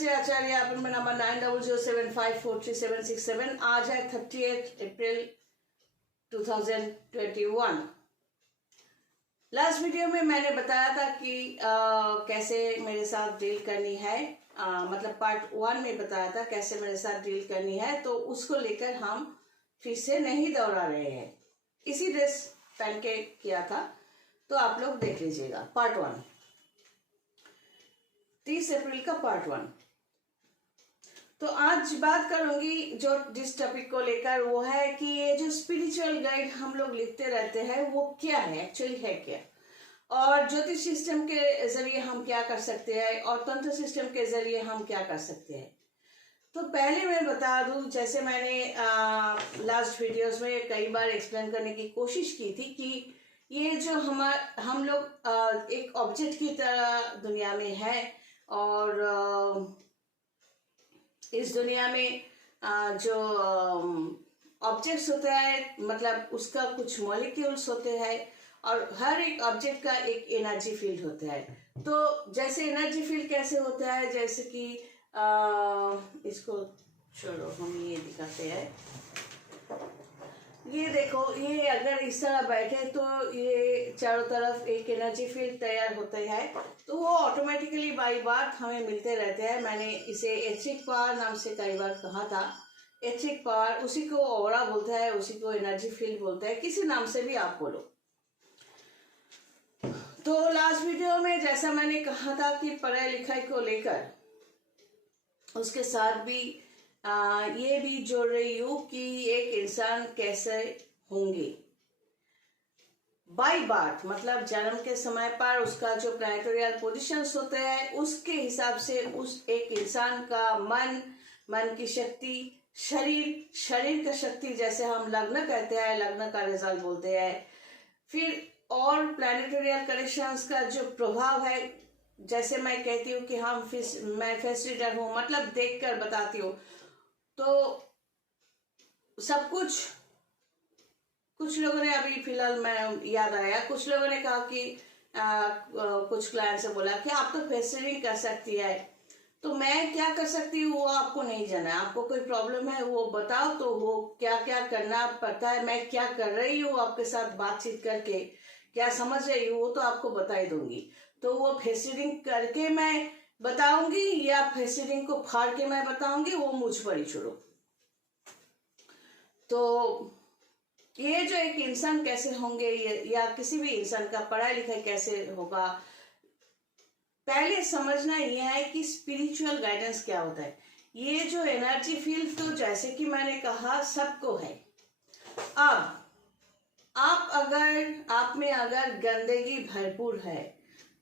से आचार्य, अपन में नंबर 9007543767। आज है 30 अप्रैल 2021। लास्ट वीडियो में मैंने बताया था कि कैसे मेरे साथ डील करनी है, मतलब पार्ट 1 में बताया था कैसे मेरे साथ डील करनी है, तो उसको लेकर हम फिर से नहीं दोहरा रहे हैं। इसी ड्रेस पहन के किया था, तो आप लोग देख लीजिएगा पार्ट 1, 30 अप्रैल का पार्ट 1। तो आज बात करूंगी जो जिस टॉपिक को लेकर, वो है कि ये जो स्पिरिचुअल गाइड हम लोग लिखते रहते हैं वो क्या है, एक्चुअली है क्या, और ज्योतिष सिस्टम के जरिए हम क्या कर सकते हैं और तंत्र सिस्टम के जरिए हम क्या कर सकते हैं। तो पहले मैं बता दूं, जैसे मैंने लास्ट वीडियोस में कई बार एक्सप्लेन करने की कोशिश की थी कि ये जो हम लोग एक ऑब्जेक्ट की तरह दुनिया में है, और इस दुनिया में जो ऑब्जेक्ट्स होता है, मतलब उसका कुछ मॉलिक्यूल्स होते हैं, और हर एक ऑब्जेक्ट का एक एनर्जी फील्ड होता है। तो जैसे एनर्जी फील्ड कैसे होता है, जैसे कि इसको छोड़ो, हम ये दिखाते हैं। ये देखो, ये अगर इस तरह बैठे तो ये चारों तरफ एक एनर्जी फील्ड तैयार होते हैं, तो वो ऑटोमेटिकली बाई बार हमें मिलते रहते हैं। मैंने इसे एथिक पावर नाम से कई बार कहा था। एथिक पावर, उसी को ऑरा बोलता है, उसी को एनर्जी फील्ड बोलता है, किसी नाम से भी आप बोलो। तो लास्ट वीडियो में जैसा मैंने कहा था कि पढ़ाई लिखाई को लेकर उसके साथ भी ये भी जोड़ रही हूँ कि एक इंसान कैसे होंगे बाई बर्थ, मतलब जन्म के समय पर उसका जो प्लैनेटोरियल पोजीशंस होते हैं उसके हिसाब से उस एक इंसान का मन की शक्ति, शरीर का शक्ति, जैसे हम लग्न कहते हैं, लग्न का रिजल्ट बोलते हैं, फिर और प्लैनेटोरियल कनेक्शंस का जो प्रभाव है, जैसे मैं कहती हूँ कि मैं फेस रीडर हूँ, मतलब देखकर बताती हूँ, तो सब कुछ लोगों ने अभी फिलहाल मैं याद आया, कुछ लोगों ने कहा कि कुछ क्लाइंट से बोला कि आप तो फेस रीडिंग कर सकती है, तो मैं क्या कर सकती हूँ वो आपको नहीं जाना। आपको कोई प्रॉब्लम है वो बताओ, तो वो क्या क्या करना पड़ता है, मैं क्या कर रही हूँ आपके साथ बातचीत करके, क्या समझ रही हूँ, वो तो आपको बता ही दूंगी। तो वो फेस रीडिंग करके मैं बताऊंगी या फेस रीडिंग को फाड़ के मैं बताऊंगी, वो मुझ पर ही छोड़ो। तो ये जो एक इंसान कैसे होंगे, या किसी भी इंसान का पढ़ाई लिखाई कैसे होगा, पहले समझना यह है कि स्पिरिचुअल गाइडेंस क्या होता है। ये जो एनर्जी फील्ड, तो जैसे कि मैंने कहा सबको है। अब आप में अगर गंदगी भरपूर है,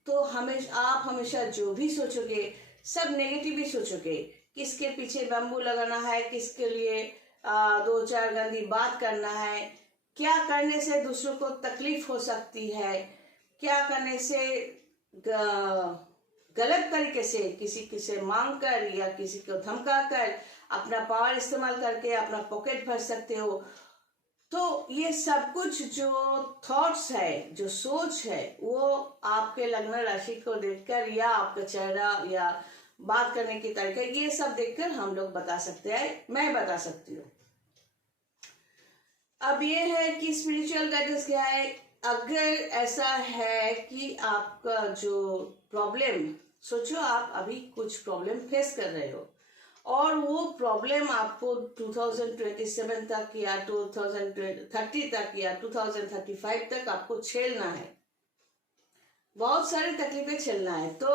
तो आप हमेशा जो भी सोचोगे सब नेगेटिव ही सोचोगे। किसके पीछे बम्बू लगाना है, किसके लिए 2-4 गंदी बात करना है, क्या करने से दूसरों को तकलीफ हो सकती है, क्या करने से गलत तरीके से किसी से मांग कर या किसी को धमका कर अपना पावर इस्तेमाल करके अपना पॉकेट भर सकते हो। तो ये सब कुछ जो थॉट्स है, जो सोच है, वो आपके लग्न राशि को देखकर या आपका चेहरा या बात करने की तरीका, ये सब देखकर हम लोग बता सकते हैं, मैं बता सकती हूँ। अब ये है कि स्पिरिचुअल गाइडेंस क्या है। अगर ऐसा है कि आपका जो प्रॉब्लम, सोचो आप अभी कुछ प्रॉब्लम फेस कर रहे हो, और वो प्रॉब्लम आपको 2027 तक या 2030 तक या 2035 तक आपको झेलना है, बहुत सारी तकलीफें झेलना है। तो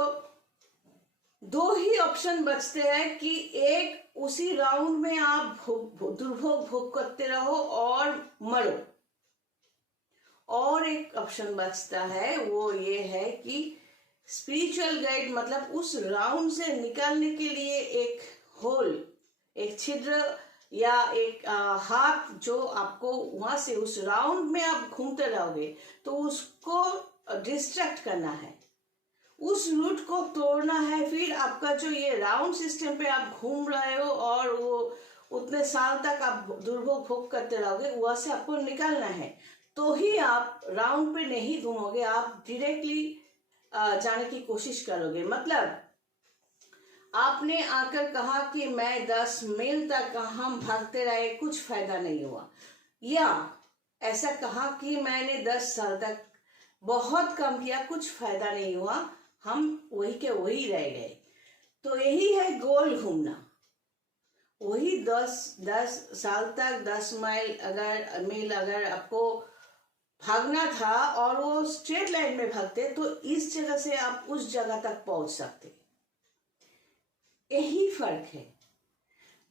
2 ही ऑप्शन बचते हैं कि एक, उसी राउंड में आप दुर्भोग भोग करते रहो और मरो, और एक ऑप्शन बचता है, वो ये है कि स्पिरिचुअल गाइड, मतलब उस राउंड से निकालने के लिए एक होल, एक छिद्र या एक हाथ जो आपको वहां से, उस राउंड में आप घूमते रहोगे तो उसको डिस्ट्रैक्ट करना है, उस रूट को तोड़ना है। फिर आपका जो ये राउंड सिस्टम पे आप घूम रहे हो और वो उतने साल तक आप दुर्भोग भोग करते रहोगे, वहां से आपको निकलना है। तो ही आप राउंड पे नहीं घूमोगे, आप डायरेक्टली जाने की कोशिश करोगे। मतलब आपने आकर कहा कि मैं 10 मील तक हम भागते रहे, कुछ फायदा नहीं हुआ, या ऐसा कहा कि मैंने 10 साल तक बहुत कम किया, कुछ फायदा नहीं हुआ, हम वही के वही रह गए। तो यही है गोल घूमना। वही 10 साल तक 10 मील अगर आपको भागना था और वो स्ट्रेट लाइन में भागते तो इस जगह से आप उस जगह तक पहुंच सकते। यही फर्क है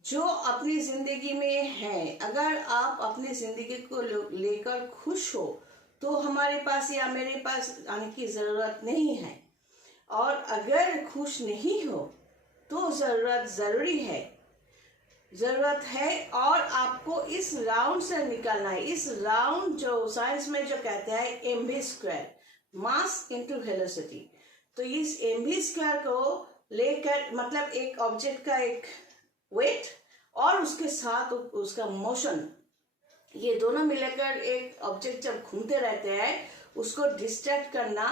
जो अपनी जिंदगी में है। अगर आप अपनी जिंदगी को लेकर खुश हो तो हमारे पास या मेरे पास आने की जरूरत नहीं है, और अगर खुश नहीं हो तो जरूरत है और आपको इस राउंड से निकलना है। इस राउंड जो साइंस में जो कहते हैं mv², मास इनटू वेलोसिटी, तो इस mv² को लेकर मतलब एक ऑब्जेक्ट का एक वेट और उसके साथ उसका मोशन, ये दोनों मिलकर एक ऑब्जेक्ट जब घूमते रहते हैं उसको डिस्ट्रैक्ट करना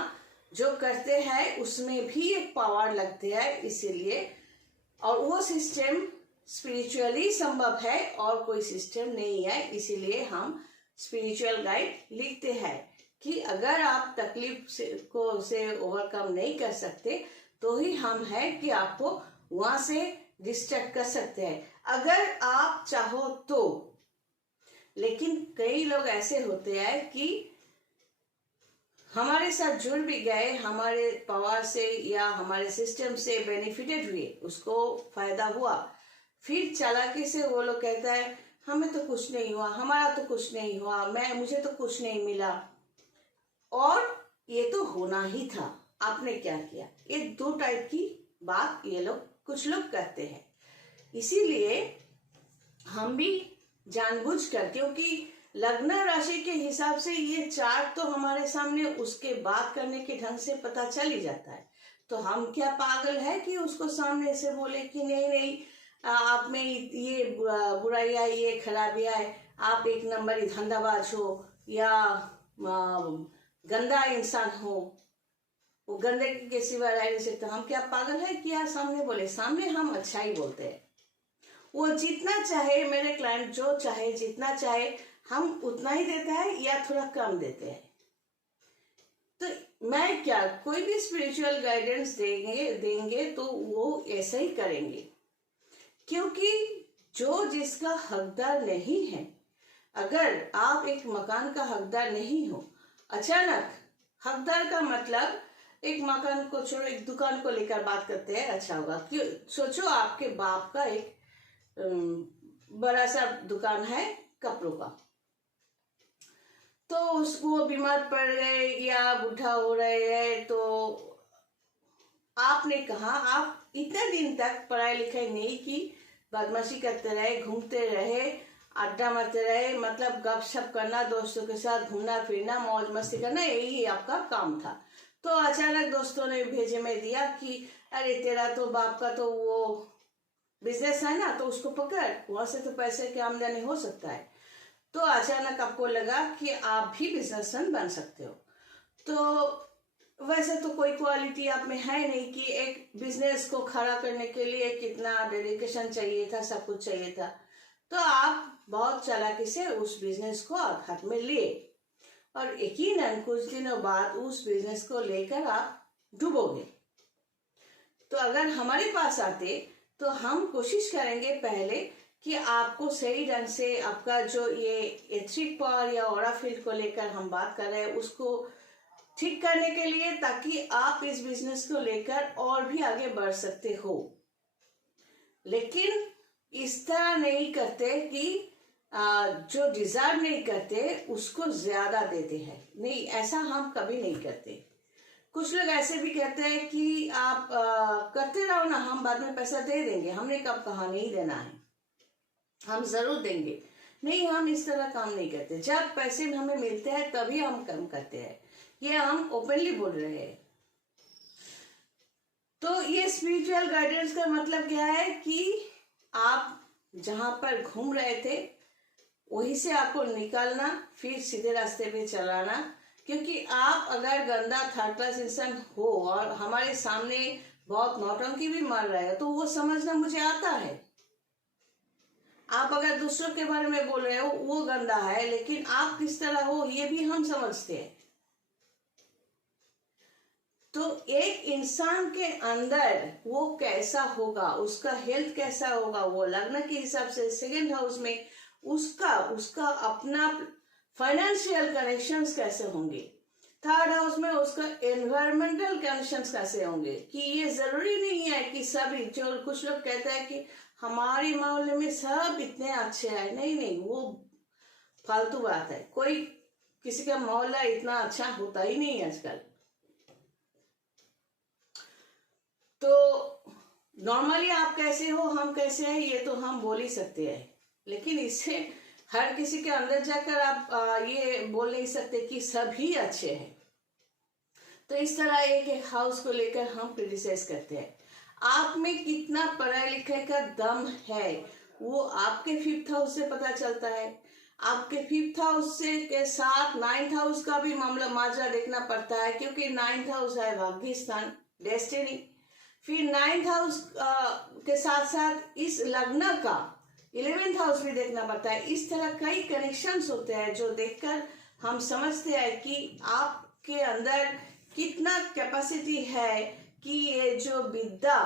जो करते हैं उसमें भी एक पावर लगते हैं। इसीलिए और वो सिस्टम स्पिरिचुअली संभव है और कोई सिस्टम नहीं है। इसीलिए हम स्पिरिचुअल गाइड लिखते हैं कि अगर आप तकलीफ से ओवरकम नहीं कर सकते तो ही हम है कि आपको वहां से डिस्ट्रैक्ट कर सकते हैं अगर आप चाहो तो। लेकिन कई लोग ऐसे होते हैं कि हमारे साथ जुड़ भी गए, हमारे पावर से या हमारे सिस्टम से बेनिफिटेड हुए, उसको फायदा हुआ, फिर चालाकी से वो लोग कहता है हमें तो कुछ नहीं हुआ, हमारा तो कुछ नहीं हुआ, मुझे तो कुछ नहीं मिला, और ये तो होना ही था, आपने क्या किया। ये दो टाइप की बात ये लोग कुछ लोग कहते हैं। इसीलिए हम भी जानबूझकर, क्योंकि लग्न राशि के हिसाब से ये चार्ट तो हमारे सामने उसके बात करने के ढंग से पता चल ही जाता है, तो हम क्या पागल है कि उसको सामने से बोले कि नहीं आप में ये बुराइयां, ये खराबियां है, आप एक नंबरी धंधाबाज हो या गंदा इंसान हो, वो गंदे के सिवा रह नहीं सकता। हम क्या पागल है कि यार सामने बोले? सामने हम अच्छा ही बोलते हैं। वो जितना चाहे, मेरे क्लाइंट जो चाहे जितना चाहे हम उतना ही देते हैं या थोड़ा कम देते हैं। तो मैं क्या, कोई भी स्पिरिचुअल गाइडेंस देंगे तो वो ऐसा ही करेंगे, क्योंकि जो जिसका हकदार नहीं है, अगर आप एक मकान का हकदार नहीं हो, अचानक हकदार का मतलब एक मकान को छोड़ो, एक दुकान को लेकर बात करते हैं, अच्छा होगा। क्यों? सोचो आपके बाप का एक बड़ा सा दुकान है कपड़ों का, तो उसको बीमार पड़ गए या बूढ़ा हो रहे हैं, तो आपने कहा आप इतने दिन तक पढ़ाई लिखाई नहीं की, बदमाशी करते रहे, घूमते रहे, अड्डा मारते रहे, मतलब गपशप करना, दोस्तों के साथ घूमना फिरना, मौज मस्ती करना, यही आपका काम था। तो अचानक दोस्तों ने भेजे में दिया कि अरे तेरा तो बाप का तो वो बिजनेस है ना, तो उसको पकड़, वहां से तो पैसे की आमदनी हो सकता है। तो अचानक आपको लगा कि आप भी बिजनेसमैन बन सकते हो। तो वैसे तो कोई क्वालिटी आप में है नहीं कि एक बिजनेस को खड़ा करने के लिए कितना डेडिकेशन चाहिए था, सब कुछ चाहिए था। तो आप बहुत चालाकी से उस बिजनेस को आप हाथ में लिए और यकीनन कुछ दिनों बाद उस बिजनेस को लेकर आप डूबोगे। तो अगर हमारे पास आते तो हम कोशिश करेंगे पहले कि आपको सही ढंग से आपका जो ये एथरिक पावर या ऑरा फील्ड को लेकर हम बात कर रहे हैं उसको ठीक करने के लिए, ताकि आप इस बिजनेस को लेकर और भी आगे बढ़ सकते हो। लेकिन इस तरह नहीं करते कि जो डिजर्व नहीं करते उसको ज्यादा देते हैं, नहीं, ऐसा हम कभी नहीं करते। कुछ लोग ऐसे भी कहते हैं कि आप करते रहो ना, हम बाद में पैसा दे देंगे। हमने कब कहा नहीं देना है, हम जरूर देंगे। नहीं, हम इस तरह काम नहीं करते। जब पैसे हमें मिलते हैं तभी हम काम करते हैं, ये हम ओपनली बोल रहे हैं। तो ये स्पिरिचुअल गाइडेंस का मतलब क्या है कि आप जहां पर घूम रहे थे वहीं से आपको निकालना, फिर सीधे रास्ते पे चलाना। क्योंकि आप अगर गंदा थर्ड क्लास इंसान हो और हमारे सामने बहुत नौटंकी भी मार रहे हो, तो वो समझना मुझे आता है। आप अगर दूसरों के बारे में बोल रहे हो वो गंदा है, लेकिन आप किस तरह हो ये भी हम समझते हैं। तो एक इंसान के अंदर वो कैसा होगा, उसका हेल्थ कैसा होगा, वो लग्न के हिसाब से सेकंड हाउस में उसका उसका अपना फाइनेंशियल कनेक्शंस कैसे होंगे, थर्ड हाउस में उसका एनवायरमेंटल कनेक्शंस कैसे होंगे। कि ये जरूरी नहीं है कि सभी, जो कुछ लोग कहते हैं कि हमारे मोहल्ले में सब इतने अच्छे हैं, नहीं नहीं, वो फालतू बात है। कोई किसी का मोहल्ला इतना अच्छा होता ही नहीं आजकल। तो नॉर्मली आप कैसे हो, हम कैसे हैं, ये तो हम बोल ही सकते हैं, लेकिन इससे हर किसी के अंदर जाकर आप ये बोल नहीं सकते कि सभी अच्छे हैं। तो इस तरह एक एक हाउस को लेकर हम क्रिटिसाइज करते हैं। आप में कितना पढ़ाई लिखाई का दम है वो आपके फिफ्थ हाउस से पता चलता है। आपके फिफ्थ हाउस से के साथ नाइन्थ हाउस का भी मामला माजरा देखना पड़ता है, क्योंकि नाइन्थ हाउस है भाग्य स्थान, डेस्टिनी। फिर नाइन्थ हाउस के साथ साथ इस लग्न का 11th हाउस भी देखना पड़ता है। इस तरह कई कनेक्शंस होते हैं जो देखकर हम समझते हैं कि आपके अंदर कितना कैपेसिटी है कि ये जो विद्या,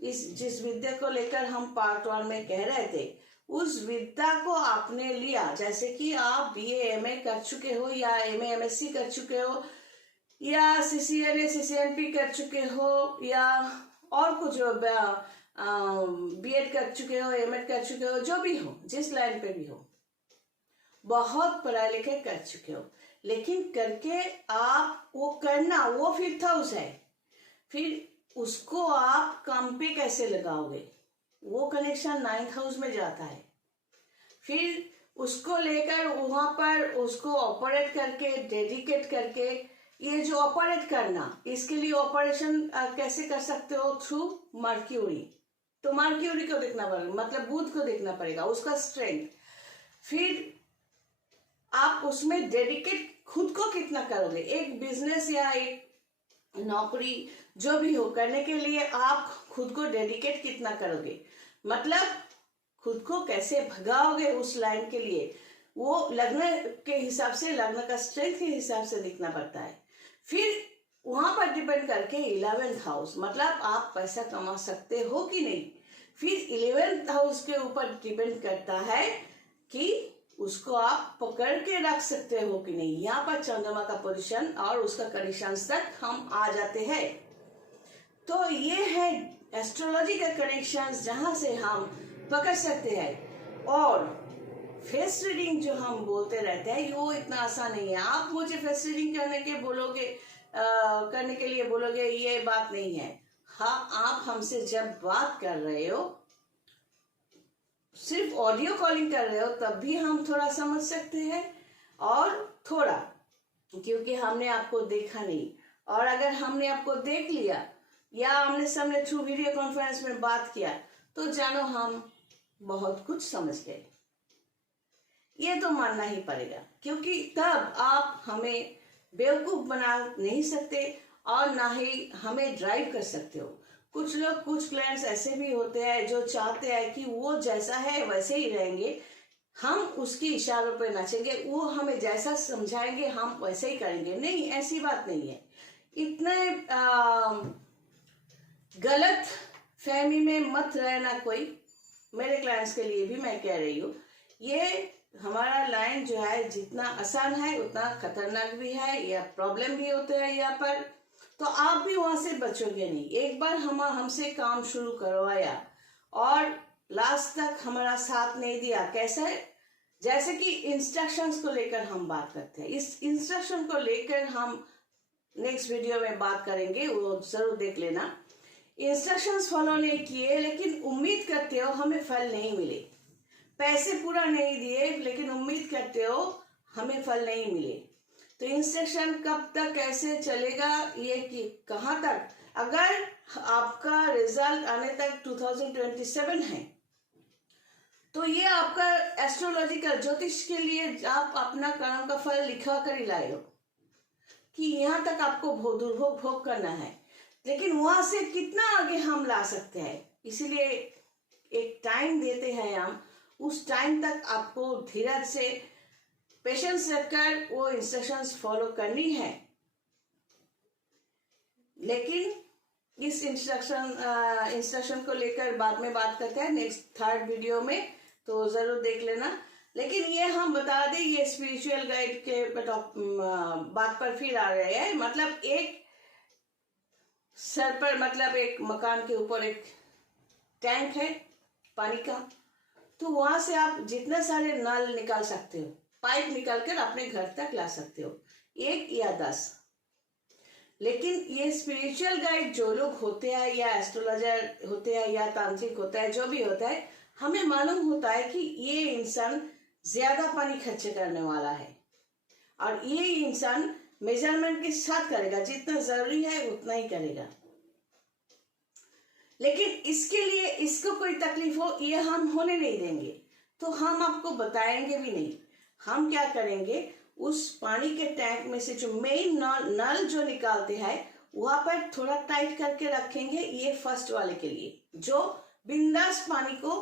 जिस विद्या को लेकर हम पार्ट 1 में कह रहे थे, उस विद्या को आपने लिया। जैसे कि आप BA MA कर चुके हो, या MA MSc कर चुके हो, या CCNA CCNP कर चुके हो, या और कुछ B.Ed कर चुके हो, M.Ed कर चुके हो, जो भी हो, जिस लाइन पे भी हो, बहुत पढ़ाई लिखाई कर चुके हो, लेकिन करके आप वो करना, वो फिफ्थ हाउस है, फिर उसको आप काम पे कैसे लगाओगे, वो कनेक्शन 9th हाउस में जाता है। फिर उसको लेकर वहां पर उसको ऑपरेट करके, डेडिकेट करके, ये जो ऑपरेट करना, इसके लिए ऑपरेशन कैसे कर सकते हो, थ्रू मर्क्यूरी। तो मर्क्यूरी को देखना पड़ेगा, मतलब बुध को देखना पड़ेगा, उसका स्ट्रेंथ। फिर आप उसमें डेडिकेट खुद को कितना करोगे, एक बिजनेस या एक नौकरी जो भी हो करने के लिए आप खुद को डेडिकेट कितना करोगे, मतलब खुद को कैसे भगाओगे उस लाइन के लिए, वो लग्न के हिसाब से, लग्न का स्ट्रेंथ के हिसाब से दिखना पड़ता है। फिर वहां पर डिपेंड करके 11th हाउस, मतलब आप पैसा कमा सकते हो कि नहीं। फिर 11th हाउस के ऊपर डिपेंड करता है कि उसको आप पकड़ के रख सकते हो कि नहीं। यहाँ पर चंद्रमा का पोजीशन और उसका कंडीशन तक हम आ जाते हैं। तो ये है एस्ट्रोलॉजी का कनेक्शंस, जहां से हम पकड़ सकते हैं। और फेस रीडिंग जो हम बोलते रहते हैं, वो इतना आसान नहीं है। आप मुझे फेस रीडिंग करने के लिए बोलोगे, ये बात नहीं है। हाँ, आप हमसे जब बात कर रहे हो, सिर्फ ऑडियो कॉलिंग कर रहे हो, तब भी हम थोड़ा समझ सकते हैं, और थोड़ा क्योंकि हमने आपको देखा नहीं। और अगर हमने आपको देख लिया या आमने सामने थ्रू वीडियो कॉन्फ्रेंस में बात किया, तो जानो हम बहुत कुछ समझ गए। ये तो मानना ही पड़ेगा, क्योंकि तब आप हमें बेवकूफ बना नहीं सकते और ना ही हमें ड्राइव कर सकते हो। कुछ लोग, कुछ क्लाइंट्स ऐसे भी होते हैं जो चाहते हैं कि वो जैसा है वैसे ही रहेंगे, हम उसकी इशारों पे नाचेंगे, वो हमें जैसा समझाएंगे हम वैसे ही करेंगे। नहीं, ऐसी बात नहीं है। इतने गलत फहमी में मत रहना कोई। मेरे क्लाइंट्स के लिए भी मैं कह रही हूँ, ये हमारा लाइन जो है जितना आसान है उतना खतरनाक भी है, या प्रॉब्लम भी होते हैं यहाँ पर। तो आप भी वहां से बचोगे नहीं। एक बार हमसे काम शुरू करवाया और लास्ट तक हमारा साथ नहीं दिया, कैसा है, जैसे कि इंस्ट्रक्शंस को लेकर हम बात करते हैं, इस इंस्ट्रक्शन को लेकर हम नेक्स्ट वीडियो में बात करेंगे, वो जरूर देख लेना। इंस्ट्रक्शंस फॉलो नहीं किए, लेकिन उम्मीद करते हो हमें फल नहीं मिले, पैसे पूरा नहीं दिए, लेकिन उम्मीद करते हो हमें फल नहीं मिले। तो इंस्ट्रक्शन कब तक कैसे चलेगा, ये कि कहाँ तक, अगर आपका रिजल्ट आने तक 2027 है, तो ये आपका एस्ट्रोलॉजिकल ज्योतिष के लिए आप अपना कर्म का फल लिखा कर ही लाए हो कि यहाँ तक आपको दुर्भोग भोग करना है। लेकिन वहां से कितना आगे हम ला सकते हैं, इसीलिए एक टाइम देते हैं हम। उस टाइम तक आपको धीरज से पेशेंस रखकर वो इंस्ट्रक्शंस फॉलो करनी है। लेकिन इस इंस्ट्रक्शन को लेकर बाद में बात करते हैं नेक्स्ट 3rd वीडियो में, तो जरूर देख लेना। लेकिन ये हम बता दें, ये स्पिरिचुअल गाइड के बात पर फिर आ रहे हैं। मतलब एक सर पर, मतलब एक मकान के ऊपर एक टैंक है पानी का, तो वहां से आप जितने सारे नल निकाल सकते हो, पाइप निकाल कर अपने घर तक ला सकते हो, 1 या 10। लेकिन ये स्पिरिचुअल गाइड जो लोग होते हैं, या एस्ट्रोलॉजर होते हैं, या तांत्रिक होता है, जो भी होता है, हमें मालूम होता है कि ये इंसान ज्यादा पानी खर्च करने वाला है, और ये इंसान मेजरमेंट के साथ करेगा, जितना जरूरी है उतना ही करेगा। लेकिन इसके लिए इसको कोई तकलीफ हो, ये हम होने नहीं देंगे, तो हम आपको बताएंगे भी नहीं। हम क्या करेंगे, उस पानी के टैंक में से जो मेन नल जो निकालते हैं, वहां पर थोड़ा टाइट करके रखेंगे, ये फर्स्ट वाले के लिए, जो बिंदास पानी को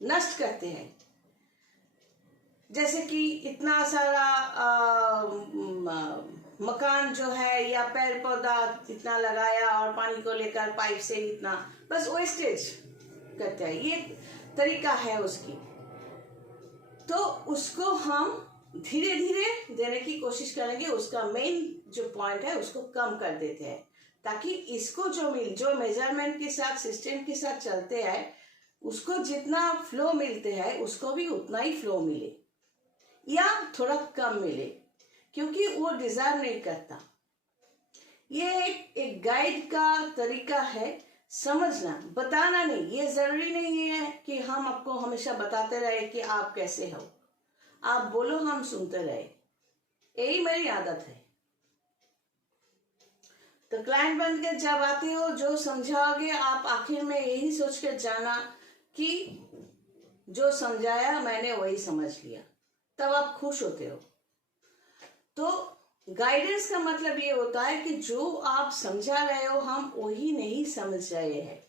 नष्ट करते हैं। जैसे कि इतना सारा मकान जो है या पेड़ पौधा इतना लगाया और पानी को लेकर पाइप से इतना बस वेस्टेज करते हैं, ये तरीका है उसकी। तो उसको हम धीरे धीरे देने की कोशिश करेंगे, उसका मेन जो पॉइंट है उसको कम कर देते हैं, ताकि इसको जो मेजरमेंट के साथ, सिस्टम के साथ चलते हैं, उसको जितना फ्लो मिलते हैं उसको भी उतना ही फ्लो मिले या थोड़ा कम मिले, क्योंकि वो डिजर्व नहीं करता। ये एक गाइड का तरीका है, समझना, बताना नहीं। ये जरूरी नहीं है कि हम आपको हमेशा बताते रहे कि आप कैसे हो, आप बोलो हम सुनते रहे, यही मेरी आदत है। तो क्लाइंट बनकर जब आते हो, जो समझाओगे आप आखिर में यही सोच कर जाना कि जो समझाया मैंने वही समझ लिया, तब आप खुश होते हो। तो गाइडेंस का मतलब ये होता है कि जो आप समझा रहे हो, हम वही नहीं समझ रहे हैं,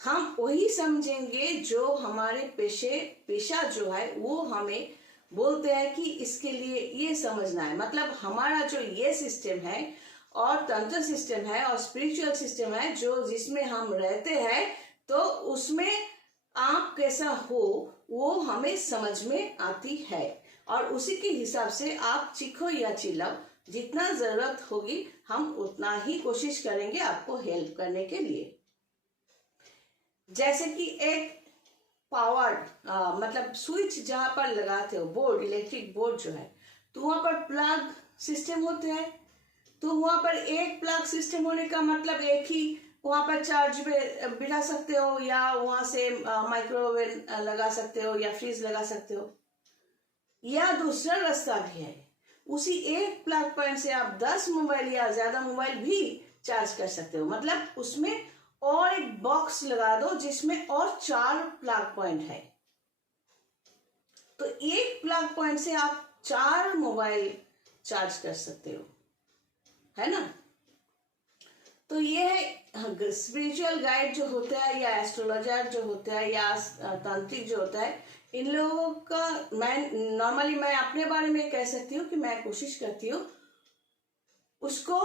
हम वही समझेंगे जो हमारे पेशा जो है वो हमें बोलते हैं कि इसके लिए ये समझना है। मतलब हमारा जो ये सिस्टम है और तंत्र सिस्टम है और स्पिरिचुअल सिस्टम है, जो जिसमें हम रहते हैं, तो उसमें आप कैसा हो वो हमें समझ में आती है, और उसी के हिसाब से आप चीखो या चिल्लाओ, जितना जरूरत होगी हम उतना ही कोशिश करेंगे आपको हेल्प करने के लिए। जैसे कि एक पावर मतलब स्विच जहां पर लगाते हो, बोर्ड, इलेक्ट्रिक बोर्ड जो है, तो वहां पर प्लग सिस्टम होते हैं। तो वहां पर एक प्लग सिस्टम होने का मतलब एक ही वहां पर चार्ज पे बिठा सकते हो, या वहां से माइक्रोवेव लगा सकते हो, या फ्रीज लगा सकते हो, या दूसरा रास्ता भी है, उसी एक प्लग पॉइंट से आप 10 मोबाइल या ज्यादा मोबाइल भी चार्ज कर सकते हो। मतलब उसमें और एक बॉक्स लगा दो जिसमें और 4 प्लग पॉइंट है, तो एक प्लग पॉइंट से आप 4 मोबाइल चार्ज कर सकते हो, है ना। तो ये है स्पिरिचुअल गाइड जो होता है, या एस्ट्रोलॉजर जो होता है, या तांत्रिक जो होता है, इन लोगों का मैं अपने बारे में कह सकती हूँ कि मैं कोशिश करती हूँ उसको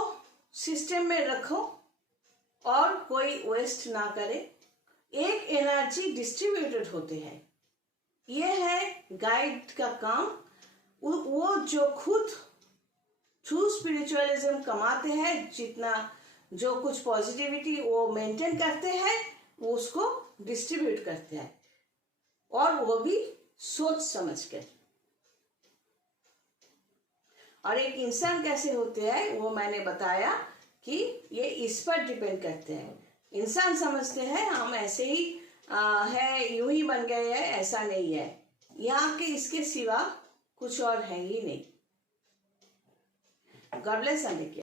सिस्टम में रखो और कोई वेस्ट ना करे। एक एनर्जी डिस्ट्रीब्यूटेड होते हैं, ये है गाइड का काम। वो जो खुद थ्रू स्पिरिचुअलिज्म कमाते हैं, जितना जो कुछ पॉजिटिविटी वो मेंटेन करते हैं, वो उसको डिस्ट्रीब्यूट करते हैं, और वो भी सोच समझ कर। और एक इंसान कैसे होते हैं वो मैंने बताया कि ये इस पर डिपेंड करते हैं। इंसान समझते हैं हम ऐसे ही है, यूं ही बन गए हैं, ऐसा नहीं है, यहाँ के इसके सिवा कुछ और है ही नहीं। God bless.